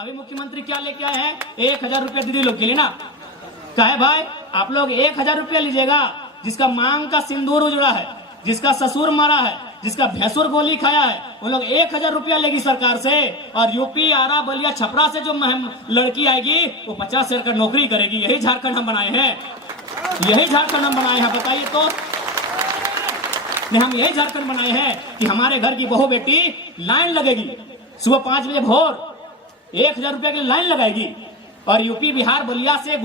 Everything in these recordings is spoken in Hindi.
अभी मुख्यमंत्री क्या लेके आए हैं? 1000 रुपया दीदी लोग के लिए ना। कहे भाई आप लोग 1000 रुपया लीजिएगा, जिसका मांग का सिंदूर उजड़ा है, जिसका ससुर मरा है, जिसका भैंसुर गोली खाया है, वो लोग 1000 रुपया लेगी सरकार से। और यूपी, आरा, बलिया, छपरा से जो लड़की आएगी वो 50,000 का नौकरी करेगी। यही झारखंड हम बनाए हैं, यही झारखंड हम बनाए हैं। बताइए तो हम यही झारखंड बनाए हैं कि हमारे घर की बहू बेटी लाइन लगेगी, सुबह 5 बजे भोर 1000 रुपया की लाइन लगाएगी। और यूपी, बिहार, बलिया से,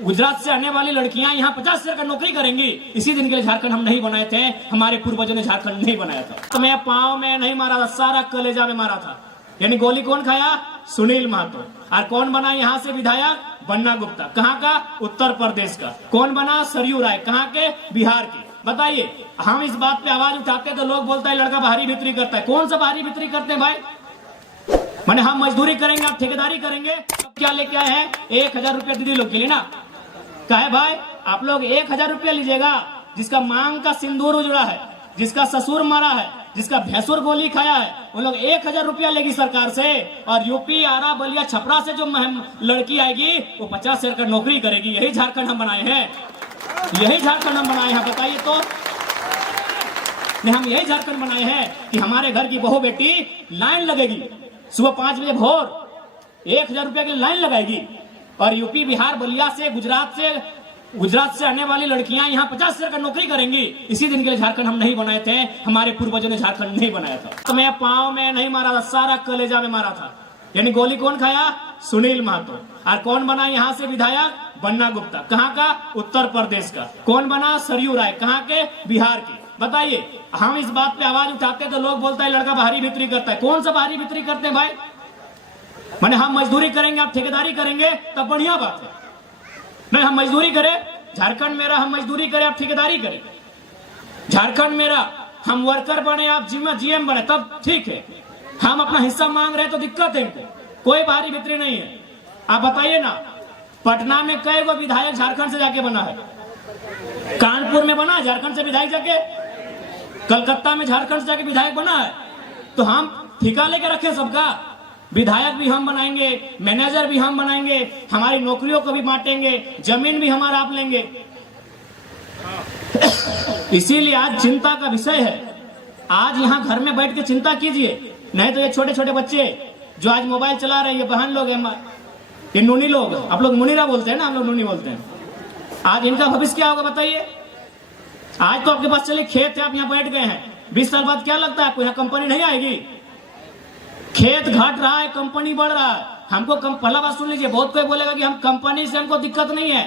गुजरात से आने वाली लड़कियां यहाँ 50,000 का नौकरी करेंगी। इसी दिन के लिए झारखंड हम नहीं बनाए थे, हमारे पूर्वजों ने झारखंड नहीं बनाया था। तो मैं पांव में नहीं मारा था, सारा कलेजा में मारा था। यानी गोली कौन खाया? सुनील महतो। और कौन बना यहाँ से विधायक? बन्ना गुप्ता। कहाँ का? उत्तर प्रदेश का। कौन बना? सरयू राय। कहाँ के? बिहार के। बताइए, हम इस बात पे आवाज उठाते तो लोग बोलता है लड़का बाहरी भीतरी करता है। कौन सा बाहरी भीतरी करते हैं भाई? मैंने हम मजदूरी करेंगे, आप ठेकेदारी करेंगे। अब क्या लेके आए हैं? 1000 रुपया दीदी लोग के लिए ना। कहे भाई आप लोग 1000 रुपया लीजिएगा, जिसका मांग का सिंदूर उजड़ा है, जिसका ससुर मरा है, जिसका भैंसुर गोली खाया है, वो लोग 1000 रुपया लेगी सरकार से। और यूपी, आरा, बलिया, छपरा से जो लड़की आएगी वो 50,000 का नौकरी करेगी। यही झारखंड हम बनाए हैं, यही झारखंड हम बनाए हैं। बताइए तो हम यही झारखंड बनाए हैं कि हमारे घर की बहू बेटी लाइन लगेगी, सुबह 5 बजे भोर 1000 रुपया की लाइन लगाएगी। और यूपी, बिहार, बलिया से, गुजरात से आने वाली लड़कियां यहाँ 50,000 का नौकरी करेंगी। इसी दिन के लिए झारखंड हम नहीं बनाए थे, हमारे पूर्वजों ने झारखंड नहीं बनाया था। तो मैं पांव में नहीं मारा था, सारा कलेजा में मारा था। यानी गोली कौन खाया? सुनील महतो। और कौन बना यहाँ से विधायक? बन्ना गुप्ता। कहाँ का? उत्तर प्रदेश का। कौन बना? सरयू राय। कहाँ के? बिहार के। बताइए, हम इस बात पे आवाज उठाते तो लोग बोलता है लड़का बाहरी भीतरी करता है। कौन सा बाहरी भीतरी करते हैं भाई? मैंने हम मजदूरी करेंगे, आप ठेकेदारी करेंगे, तब बढ़िया बात है। नहीं, हम मजदूरी करें, झारखंड मेरा, हम मजदूरी करें, आप ठेकेदारी करें। झारखंड मेरा, हम वर्कर बने, आप जीएम बने, तब ठीक है। हम अपना हिस्सा मांग रहे तो दिक्कत है इनको, कोई बाहरी भीतरी नहीं है। आप बताइए ना, पटना में कई गो विधायक झारखंड से जाके बना है? कानपुर में बना झारखंड से विधायक जाके, कलकत्ता में झारखंड से जाके विधायक बना है। तो हम ठिका लेके रखे सबका, विधायक भी हम बनाएंगे, मैनेजर भी हम बनाएंगे, हमारी नौकरियों को भी बांटेंगे, जमीन भी हमारा आप लेंगे। इसीलिए आज चिंता का विषय है। आज यहाँ घर में बैठ के चिंता कीजिए, नहीं तो ये छोटे छोटे बच्चे जो आज मोबाइल चला रहे हैं, ये बहन लोग हैं, ये नूनी लोग, आप लोग मुनीरा बोलते हैं ना, हम लोग नूनी बोलते हैं। आज इनका भविष्य क्या होगा बताइए? आज तो आपके पास चले खेत है, आप यहाँ बैठ गए हैं, 20 साल बाद क्या लगता है आपको यहाँ कंपनी नहीं आएगी? खेत घट रहा है, कंपनी बढ़ रहा है। हमको पहला बात सुन लीजिए, बहुत कोई बोलेगा कि हम कंपनी से हमको दिक्कत नहीं है।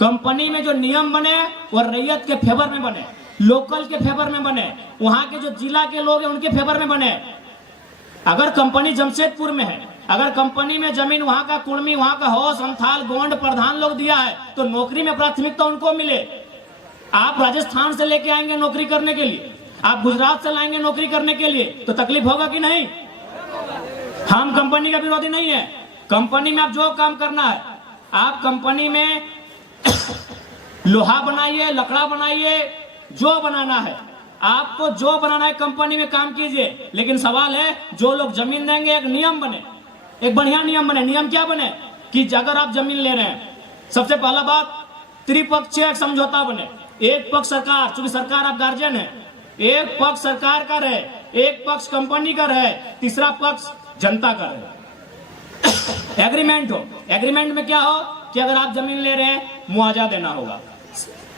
कंपनी में जो नियम बने वो रैयत के फेवर में बने, लोकल के फेवर में बने, वहां के जो जिला के लोग हैं उनके फेवर में बने। अगर कंपनी जमशेदपुर में है, अगर कंपनी में जमीन वहां का कुर्मी, वहां का हो, संथाल, गोंड, प्रधान लोग दिया है, तो नौकरी में प्राथमिकता उनको मिले। आप राजस्थान से लेके आएंगे नौकरी करने के लिए, आप गुजरात से लाएंगे नौकरी करने के लिए, तो तकलीफ होगा कि नहीं? हम कंपनी का विरोधी नहीं है। कंपनी में आप जो काम करना है, आप कंपनी में लोहा बनाइए, लकड़ा बनाइए, जो बनाना है आपको, जो बनाना है कंपनी में काम कीजिए। लेकिन सवाल है, जो लोग जमीन देंगे एक नियम बने, एक बढ़िया नियम बने। नियम क्या बने कि अगर आप जमीन ले रहे हैं, सबसे पहला बात त्रिपक्षीय समझौता बने। एक पक्ष सरकार, चूंकि सरकार आप गार्जियन है, एक पक्ष सरकार का रहे, एक पक्ष कंपनी का रहे, तीसरा पक्ष जनता का रहे। एग्रीमेंट हो, एग्रीमेंट में क्या हो कि अगर आप जमीन ले रहे हैं, मुआवजा देना होगा,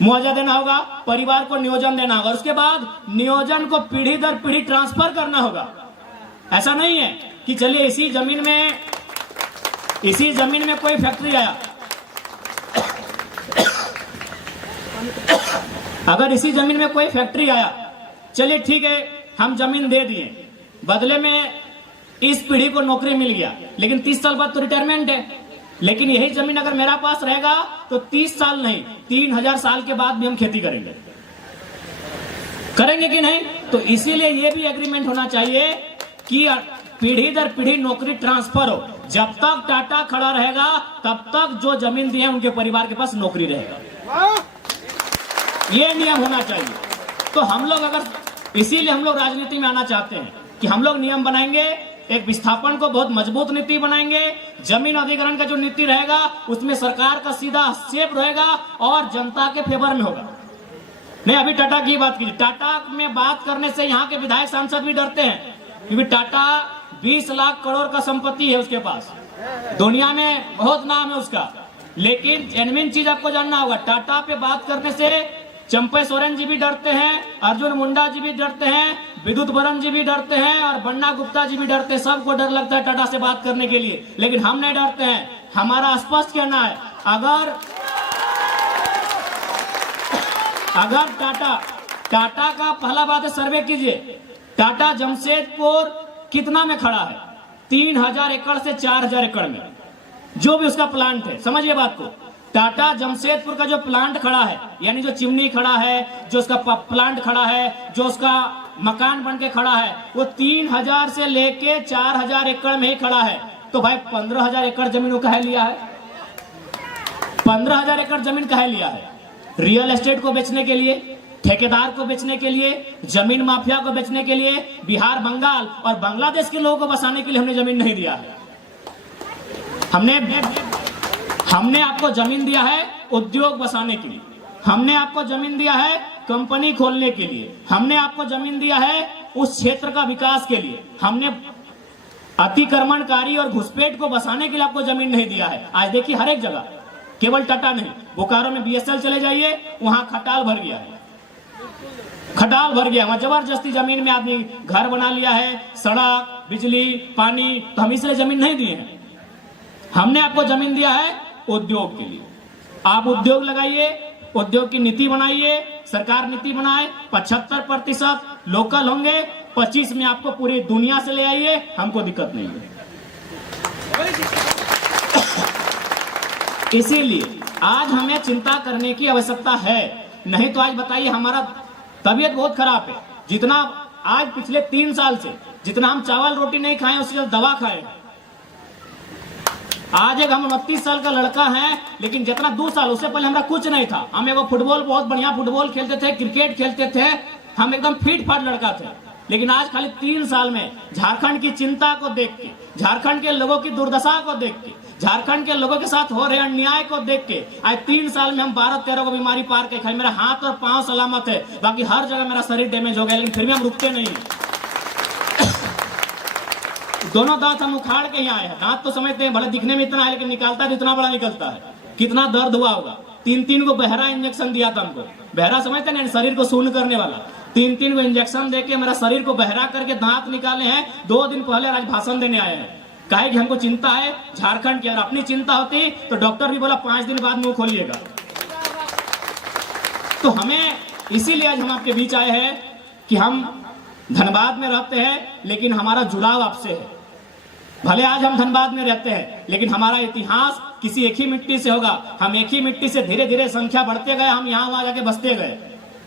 मुआवजा देना होगा, परिवार को नियोजन देना होगा, उसके बाद नियोजन को पीढ़ी दर पीढ़ी ट्रांसफर करना होगा। ऐसा नहीं है कि चलिए इसी जमीन में कोई फैक्ट्री आया, अगर इसी जमीन में कोई फैक्ट्री आया, चलिए ठीक है हम जमीन दे दिए, बदले में इस पीढ़ी को नौकरी मिल गया, लेकिन 30 साल बाद तो रिटायरमेंट है। लेकिन यही जमीन अगर मेरा पास रहेगा तो 30 साल नहीं, 3000 साल के बाद भी हम खेती करेंगे कि नहीं? तो इसीलिए ये भी एग्रीमेंट होना चाहिए कि पीढ़ी दर पीढ़ी नौकरी ट्रांसफर हो। जब तक टाटा खड़ा रहेगा तब तक जो जमीन दी है उनके परिवार के पास नौकरी रहेगा, ये नियम होना चाहिए। तो हम लोग अगर, इसीलिए हम लोग राजनीति में आना चाहते हैं कि हम लोग नियम बनाएंगे, एक विस्थापन को बहुत मजबूत नीति बनाएंगे। जमीन अधिग्रहण का जो नीति रहेगा उसमें सरकार का सीधा हस्तक्षेप रहेगा और जनता के फेवर में होगा। नहीं, अभी टाटा की बात कीजिए, टाटा में बात करने से यहाँ के विधायक सांसद भी डरते हैं, क्योंकि टाटा 20 लाख करोड़ का संपत्ति है उसके पास, दुनिया में बहुत नाम है उसका। लेकिन जेन्युइन चीज आपको जानना होगा, टाटा पे बात करने से चंपई सोरेन जी भी डरते हैं, अर्जुन मुंडा जी भी डरते हैं, विद्युत बरन जी भी डरते हैं और बन्ना गुप्ता जी भी डरते हैं। सबको डर लगता है टाटा से बात करने के लिए, लेकिन हम नहीं डरते हैं। हमारा स्पष्ट कहना है, अगर टाटा का पहला बात है, सर्वे कीजिए, टाटा जमशेदपुर कितना में खड़ा है? 3000 एकड़ से 4000 एकड़ में जो भी उसका प्लांट है। समझिए बात को, टाटा जमशेदपुर का जो प्लांट खड़ा है, यानी जो चिमनी खड़ा है, जो उसका प्लांट खड़ा है, जो उसका मकान बन के खड़ा है, वो 3000 से लेके 4000 एकड़ में ही खड़ा है। तो भाई 15,000 एकड़ जमीन वो कहे लिया है? 15,000 एकड़ जमीन कहे लिया है? रियल एस्टेट को बेचने के लिए, ठेकेदार को बेचने के लिए, जमीन माफिया को बेचने के लिए, बिहार, बंगाल और बांग्लादेश के लोगों को बसाने के लिए हमने जमीन नहीं दिया है। हमने आपको जमीन दिया है उद्योग बसाने के लिए, हमने आपको जमीन दिया है कंपनी खोलने के लिए, हमने आपको जमीन दिया है उस क्षेत्र का विकास के लिए। हमने अतिक्रमणकारी और घुसपैठ को बसाने के लिए आपको जमीन नहीं दिया है। आज देखिए हर एक जगह, केवल टाटा नहीं, बोकारो में बीएसएल चले जाइए, वहां खटाल भर गया है, खटाल भर गया। वहां जबरदस्ती जमीन में आदमी घर बना लिया है, सड़क, बिजली, पानी। तो हम इसलिए जमीन नहीं दिए हैं, हमने आपको जमीन दिया है उद्योग के लिए। आप उद्योग लगाइए, उद्योग की नीति बनाइए, सरकार नीति बनाए। 75% लोकल होंगे, 25 में आपको पूरी दुनिया से ले आइए, हमको दिक्कत नहीं है। इसीलिए आज हमें चिंता करने की आवश्यकता है। नहीं तो आज बताइए, हमारा तबीयत बहुत खराब है। जितना आज पिछले 3 साल से जितना हम चावल रोटी नहीं खाए, उससे ज्यादा दवा खाए। आज एक हम 29 साल का लड़का है, लेकिन जितना 2 साल उससे पहले हमारा कुछ नहीं था। हम एगो फुटबॉल, बहुत बढ़िया फुटबॉल खेलते थे, क्रिकेट खेलते थे, हम एकदम फिट फाट लड़का थे। लेकिन आज खाली 3 साल में झारखंड की चिंता को देख के, झारखंड के लोगों की दुर्दशा को देख के, झारखंड के लोगों के साथ हो रहे अन्याय को देख के, आज 3 साल में हम 12-13 को बीमारी पार के खाए। मेरा हाथ और पांव सलामत है, बाकी हर जगह मेरा शरीर डैमेज हो गया, लेकिन फिर भी हम रुकते नहीं। दोनों दांत हम उखाड़ के यहाँ आए हैं। दांत तो समझते हैं भले दिखने में इतना है, लेकिन निकालता है तो इतना बड़ा निकलता है। कितना दर्द हुआ होगा। 3-3 को बहरा इंजेक्शन दिया था हमको। बहरा समझते हैं, शरीर को शून्य करने वाला। 3-3 को इंजेक्शन देके मेरा शरीर को बहरा करके दांत निकाले हैं। 2 दिन पहले आज भाषण देने आए हैं। काहे कि हमको चिंता है झारखंड की, और अपनी चिंता होती तो डॉक्टर भी बोला 5 दिन बाद मुंह खोलिएगा। तो हमें इसीलिए आज हम आपके बीच आए हैं कि हम धनबाद में रहते हैं, लेकिन हमारा जुड़ाव आपसे है। भले आज हम धनबाद में रहते हैं, लेकिन हमारा इतिहास किसी एक ही मिट्टी से होगा। हम एक ही मिट्टी से धीरे धीरे संख्या बढ़ते गए, हम यहाँ वहां जाके बसते गए,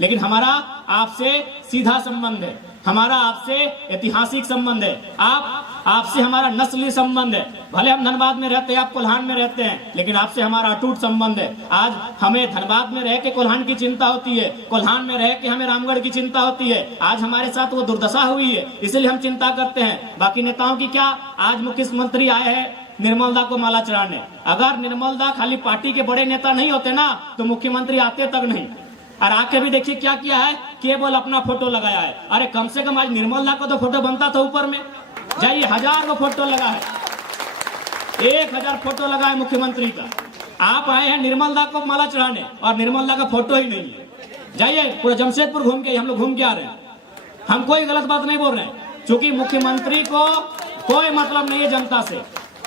लेकिन हमारा आपसे सीधा संबंध है, हमारा आपसे ऐतिहासिक संबंध है, आपसे हमारा नस्ली संबंध है। भले हम धनबाद में रहते हैं, आप कोल्हान में रहते हैं, लेकिन आपसे हमारा अटूट संबंध है। आज हमें धनबाद में रह के कोल्हान की चिंता होती है, कोल्हान में रह के हमें रामगढ़ की चिंता होती है। आज हमारे साथ वो दुर्दशा हुई है, इसलिए हम चिंता करते हैं। बाकी नेताओं की क्या, आज मुख्यमंत्री आए हैं निर्मल दा को माला चढ़ाने। अगर निर्मल दा खाली पार्टी के बड़े नेता नहीं होते ना, तो मुख्यमंत्री आते तक नहीं। और आके भी देखिए क्या किया है, केवल अपना फोटो लगाया है। अरे कम से कम आज निर्मल दा का तो फोटो बनता था ऊपर में। जाइए, 1000 को फोटो लगा है, 1000 फोटो लगा है मुख्यमंत्री का। आप आए हैं निर्मल दा को माला चढ़ाने, और निर्मल दा का फोटो ही नहीं है। जाइए, पूरा जमशेदपुर घूम के, हम लोग घूम के आ रहे हैं। हम कोई गलत बात नहीं बोल रहे हैं, क्योंकि मुख्यमंत्री को कोई मतलब नहीं है जनता से।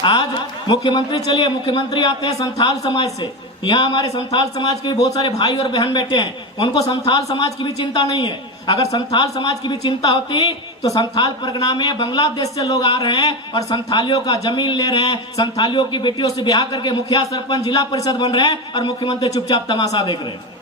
आज मुख्यमंत्री, चलिए मुख्यमंत्री आते हैं संथाल समाज से। यहाँ हमारे संथाल समाज के भी बहुत सारे भाई और बहन बैठे हैं, उनको संथाल समाज की भी चिंता नहीं है। अगर संथाल समाज की भी चिंता होती तो संथाल परगना में बांग्लादेश से लोग आ रहे हैं और संथालियों का जमीन ले रहे हैं, संथालियों की बेटियों से ब्याह करके मुखिया, सरपंच, जिला परिषद बन रहे हैं, और मुख्यमंत्री चुपचाप तमाशा देख रहे हैं।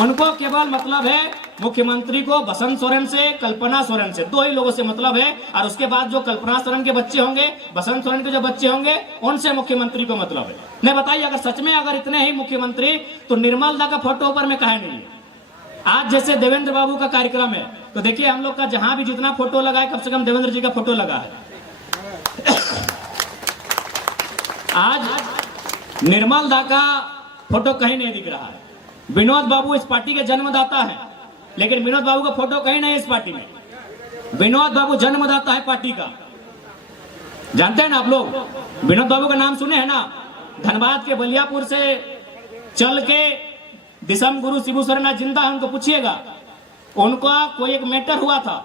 उनको केवल मतलब है मुख्यमंत्री को बसंत सोरेन से, कल्पना सोरेन से, 2 ही लोगों से मतलब है। और उसके बाद जो कल्पना सोरेन के बच्चे होंगे, बसंत सोरेन के जो बच्चे होंगे, उनसे मुख्यमंत्री को मतलब है। नहीं बताइए, अगर सच में अगर इतने ही मुख्यमंत्री, तो निर्मल दा का फोटो ऊपर में काहे नहीं है? आज जैसे देवेंद्र बाबू का कार्यक्रम है, तो देखिए हम लोग का जहां भी जितना फोटो लगा है, कम से कम देवेंद्र जी का फोटो लगा है। आज निर्मल दा का फोटो कहीं नहीं दिख रहा है। विनोद बाबू इस पार्टी के जन्मदाता है, लेकिन विनोद बाबू का फोटो कहीं नहीं है इस पार्टी में। विनोद बाबू जन्मदाता है पार्टी का, जानते हैं ना आप लोग। विनोद बाबू का नाम सुने हैं ना। धनबाद के बलियापुर से चल के दिसम गुरु शिबू सोरेन जिंदा है, उनको पूछिएगा। उनका कोई एक मैटर हुआ था।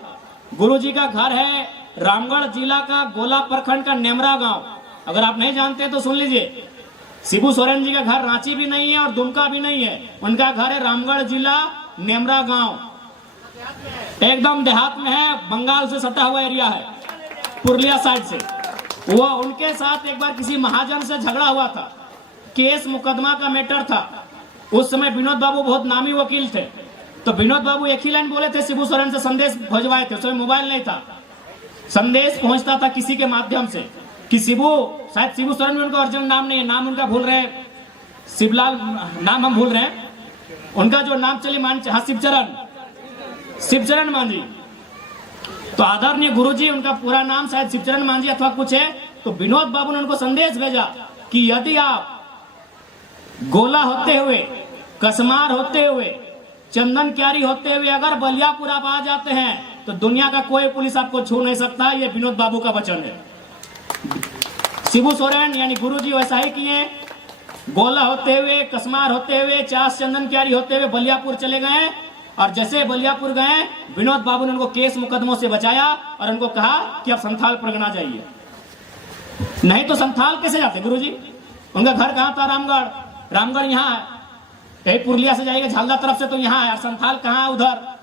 गुरुजी का घर है रामगढ़ जिला का गोला प्रखंड का नेमरा गांव। अगर आप नहीं जानते तो सुन लीजिए। शिबू सोरेन जी का घर रांची भी नहीं है और दुमका भी नहीं है, उनका घर है रामगढ़ जिला नेमरा गांव, एकदम देहात में है, बंगाल से सटा हुआ एरिया है, पुरलिया साइड से। वो उनके साथ एक बार किसी महाजन से झगड़ा हुआ था, केस मुकदमा का मैटर था। उस समय विनोद बाबू बहुत नामी वकील थे, तो विनोद बाबू एक ही लाइन बोले थे, शिबू सोरेन से संदेश भिजवाए थे। उस समय मोबाइल नहीं था, संदेश पहुंचता था किसी के माध्यम से कि शिबू, शायद शिबू सोरेन में उनका अर्जुन नाम नहीं है, नाम उनका भूल रहे हैं, शिवलाल नाम हम भूल रहे हैं, उनका जो नाम चले मान, हाँ शिवचरण मांझी। तो आदरणीय गुरुजी, उनका पूरा नाम शायद शिवचरण मांझी अथवा कुछ है। तो विनोद बाबू ने उनको संदेश भेजा कि यदि आप गोला होते हुए, कसमार होते हुए, चंदन क्यारी होते हुए अगर बलियापुर आप आ जाते हैं तो दुनिया का कोई पुलिस आपको छू नहीं सकता। ये विनोद बाबू का वचन है। शिबू सोरेन यानी गुरुजी वैसा ही किए, गोला होते हुए, कसमार होते हुए, चास चंदन क्यारी होते हुए बलियापुर चले गए। और जैसे बलियापुर गए, विनोद बाबू ने उनको केस मुकदमों से बचाया और उनको कहा कि आप संथाल परगना जाइए। नहीं तो संथाल कैसे जाते गुरुजी? उनका घर कहाँ था? रामगढ़। रामगढ़ यहाँ है, कहीं पुरलिया से जाइए झालदा तरफ से तो यहाँ है, और संथाल कहाँ है? उधर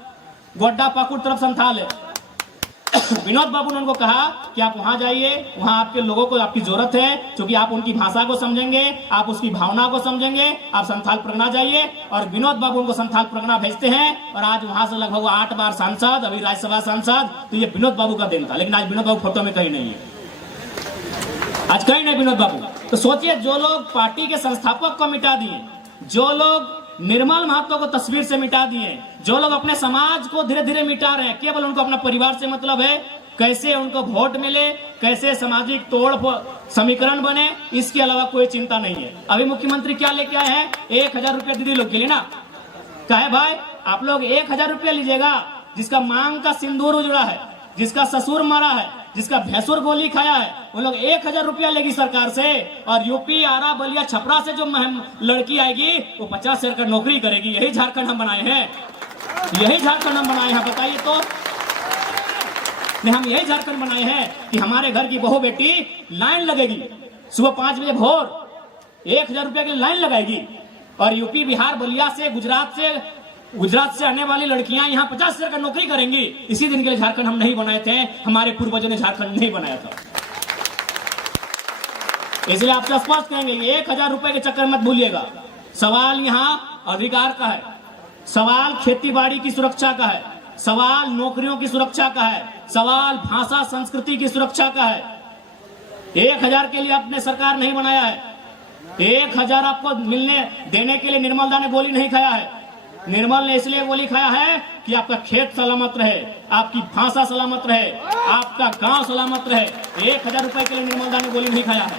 गोड्डा पाकुड़ तरफ संथाल है। विनोद बाबू ने उनको कहा कि आप वहां जाइए, वहां आपके लोगों को आपकी जरूरत है, क्योंकि आप उनकी भाषा को समझेंगे, आप उसकी भावना को समझेंगे, आप संथाल परगना जाइए। और विनोद बाबू उनको संथाल परगना भेजते हैं, और आज वहां से लगभग 8 बार सांसद, अभी राज्यसभा सांसद। तो ये विनोद बाबू का देन था, लेकिन आज विनोद बाबू फोटो में कहीं नहीं है, आज कहीं नहीं विनोद बाबू। तो सोचिए, जो लोग पार्टी के संस्थापक को मिटा दिए, जो लोग निर्मल महतो को तस्वीर से मिटा दिए, जो लोग अपने समाज को धीरे धीरे मिटा रहे हैं, केवल उनको अपना परिवार से मतलब है, कैसे उनको वोट मिले, कैसे सामाजिक तोड़ समीकरण बने, इसके अलावा कोई चिंता नहीं है। अभी मुख्यमंत्री क्या लेके आए हैं? 1000 रुपया दीदी लोग के लिए ना। कहे भाई आप लोग 1000 रुपया लीजिएगा, जिसका मांग का सिंदूर उजड़ा है, जिसका ससुर मरा है, जिसका भैंसुर गोली खाया है, वो लोग 1000 रुपया लेगी सरकार से। और यूपी, आरा, बलिया, छपरा से जो लड़की आएगी वो 50 हजार का नौकरी करेगी। यही झारखंड हम बनाए हैं, यही झारखंड हम बनाए हैं। बताइए तो, हम यही झारखंड बनाए हैं कि हमारे घर की बहू बेटी लाइन लगेगी, सुबह 5 बजे भोर 1000 रुपया की लाइन लगाएगी। और यूपी, बिहार, बलिया से, गुजरात से आने वाली लड़कियां यहाँ 50 हजार का नौकरी करेंगी। इसी दिन के लिए झारखंड हम नहीं बनाए थे, हमारे पूर्वजों ने झारखंड नहीं बनाया था। इसलिए आपसे स्पष्ट कहेंगे, 1000 रुपए के चक्कर मत भूलिएगा। सवाल यहाँ अधिकार का है, सवाल खेती बाड़ी की सुरक्षा का है, सवाल नौकरियों की सुरक्षा का है, सवाल भाषा संस्कृति की सुरक्षा का है। 1000 के लिए आपने सरकार नहीं बनाया है। 1000 आपको देने के लिए निर्मल दा ने गोली नहीं खाया है। निर्मल ने इसलिए गोली खाया है कि आपका खेत सलामत रहे, आपकी भाषा सलामत रहे, आपका गांव सलामत रहे। 1000 रुपए के लिए निर्मल दा ने गोली नहीं खाया है।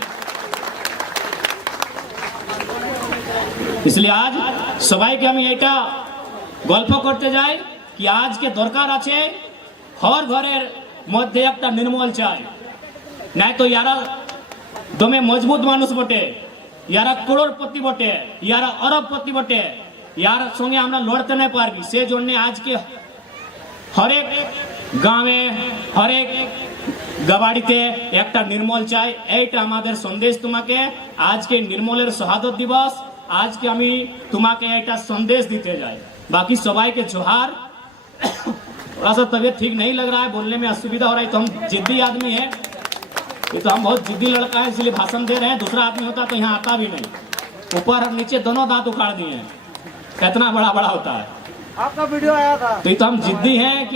इसलिए आज सबाई के हम এটা গল্প করতে যাই कि आज के दरकार আছে हर घरेर मध्य একটা निर्मल चाय, नहीं तो यारा दमे मजबूत मानुष बटे, यारा करोड़पति बटे, यारा अरबपति बटे, यार संगे আমরা লড়তে না পারবি। সে জন্য আজকে হরেক গ্রামে, হরেক গাবাড়িতে একটা নির্মল চাই। এইটা আমাদের সন্দেশ তোমাকে। আজকে নির্মলের শহাদত দিবস, আজকে আমি তোমাকে একটা সন্দেশ দিতে যাই। बाकी सबाई के जोहार। थोड़ा सा तबीयत ठीक नहीं लग रहा है, बोलने में असुविधा हो रहा है, तो हम जिद्दी आदमी है, ये तो हम बहुत जिद्दी लड़का है, इसलिए भाषण दे रहे हैं। दूसरा आदमी होता तो यहाँ आता भी नहीं, ऊपर और नीचे दोनों दांत उखाड़ दिए हैं, इतना बड़ा बड़ा होता है। आपका वीडियो आया था, तो ये तो हम जिद्दी हैं कि